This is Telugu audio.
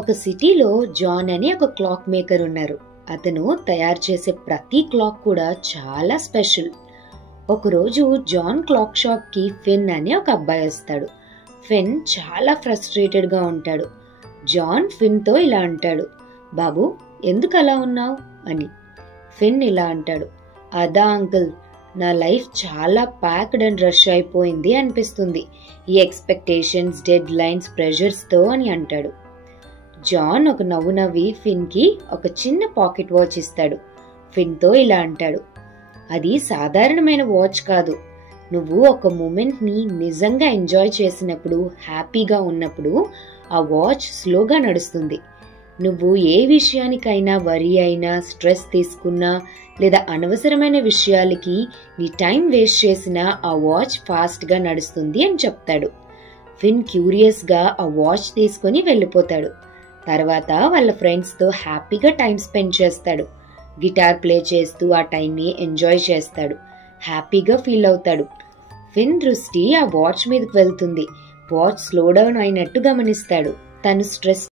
ఒక సిటీలో జాన్ అని ఒక క్లాక్ మేకర్ ఉన్నారు. అతను తయారు చేసే ప్రతి క్లాక్ కూడా చాలా స్పెషల్. ఒకరోజు జాన్ క్లాక్ షాప్ కి ఫిన్ అనే ఒక అబ్బాయి వస్తాడు. ఫిన్ చాలా ఫ్రస్ట్రేటెడ్ గా ఉంటాడు. జాన్ ఫిన్ తో ఇలా అంటాడు, బాబు ఎందుకు అలా ఉన్నావు అని. ఫిన్ ఇలా అంటాడు, అదా అంకుల్, నా లైఫ్ చాలా ప్యాక్డ్ అండ్ రష్ అయిపోయింది అనిపిస్తుంది, ఈ ఎక్స్పెక్టేషన్స్, డెడ్ లైన్స్, ప్రెషర్స్ తో అని అంటాడు. జాన్ ఒక నవ్వు నవ్వి ఫిన్ కి ఒక చిన్న పాకెట్ వాచ్ ఇస్తాడు. ఫిన్ తో ఇలా అంటాడు, అది సాధారణమైన వాచ్ కాదు, నువ్వు ఒక మూమెంట్ ని నిజంగా ఎంజాయ్ చేసినప్పుడు, హ్యాపీగా ఉన్నప్పుడు ఆ వాచ్ స్లోగా నడుస్తుంది. నువ్వు ఏ విషయానికైనా వరీ అయినా, స్ట్రెస్ తీసుకున్నా లేదా అనవసరమైన విషయాలకి నీ టైం వేస్ట్ చేసినా ఆ వాచ్ ఫాస్ట్ గా నడుస్తుంది అని చెప్తాడు. ఫిన్ క్యూరియస్ గా ఆ వాచ్ తీసుకుని వెళ్ళిపోతాడు. తర్వాత వాళ్ళ ఫ్రెండ్స్ తో హ్యాపీగా టైం స్పెండ్ చేస్తాడు. గిటార్ ప్లే చేస్తూ ఆ టైం ని ఎంజాయ్ చేస్తాడు. హ్యాపీగా ఫీల్ అవుతాడు. ఫిన్ దృష్టి ఆ వాచ్ మీదకి వెళ్తుంది. వాచ్ స్లో డౌన్ అయినట్టు గమనిస్తాడు. తను స్ట్రెస్